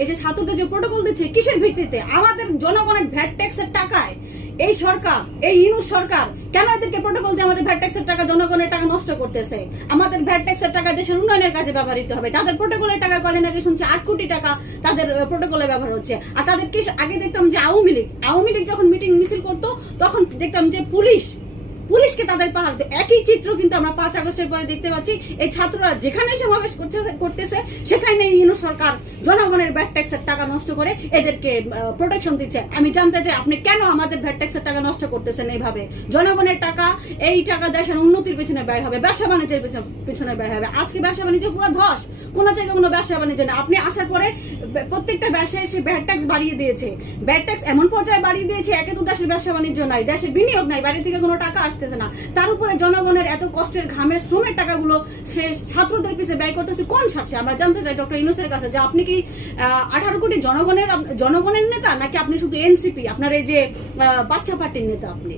এই যে ছাত্রদের যে প্রোটোকল দিচ্ছে কিসের ভিত্তিতে? আমাদের জনগণের ভ্যাট ট্যাক্সের টাকায় এই সরকার, এই ইউনূস সরকার কেন এদেরকে প্রোটোকল দিয়ে আমাদের ভ্যাট ট্যাক্সের টাকা, জনগণের টাকা নষ্ট করতেছে? আমাদের ভ্যাট ট্যাক্সের টাকা দেশের উন্নয়নের কাজে ব্যবহৃত হবে। তাদের প্রোটোকলের টাকা কদিন আগে শুনছি 8 কোটি টাকা তাদের প্রোটোকলে ব্যবহার হচ্ছে। আর তাদের কি আগে দেখতাম যে আওয়ামী লীগ যখন মিটিং মিছিল করতো তখন দেখতাম যে পুলিশকে তাদের পাহাড়। একই চিত্র কিন্তু আমরা 5 আগস্টের পরে দেখতে পাচ্ছি। এই ছাত্ররা যেখানে সমাবেশ করতেছে সেখানে ইউনূস সরকার জনগণের ভ্যাট ট্যাক্সের টাকা নষ্ট করে এদেরকে প্রোটেকশন দিচ্ছে। আমি জানতে চাই আপনি কেন আমাদের ভ্যাট ট্যাক্সের টাকা নষ্ট করতেছেন এইভাবে? জনগণের টাকা, এই টাকা দেশের উন্নতির পেছনে ব্যয় হবে, ব্যবসা বাণিজ্যের পেছনে ব্যয় হবে। আজকে ব্যবসা বাণিজ্য পুরো ধস, কোনো জায়গায় কোনো ব্যবসা বাণিজ্য না। আপনি আসার পরে প্রত্যেকটা ব্যবসায় সে ভ্যাট ট্যাক্স বাড়িয়ে দিয়েছে। ভ্যাট ট্যাক্স এমন পর্যায়ে বাড়িয়ে দিয়েছে, একে তো দেশের ব্যবসা বাণিজ্য নাই, দেশের বিনিয়োগ নাই, বাইরে থেকে কোনো টাকা আসতেছে না। তার উপরে জনগণের এত কষ্টের ঘামের শ্রমের টাকাগুলো সে ছাত্রদের পিছিয়ে ব্যয় করতেছে কোন স্বার্থে? আমরা জানতে চাই ডক্টর ইউনূসের কাছে যে আপনি কি 18 কোটি জনগণের নেতা, নাকি আপনি শুধু এনসিপি, আপনার এই যে বাচ্চা পার্টির নেতা? আপনি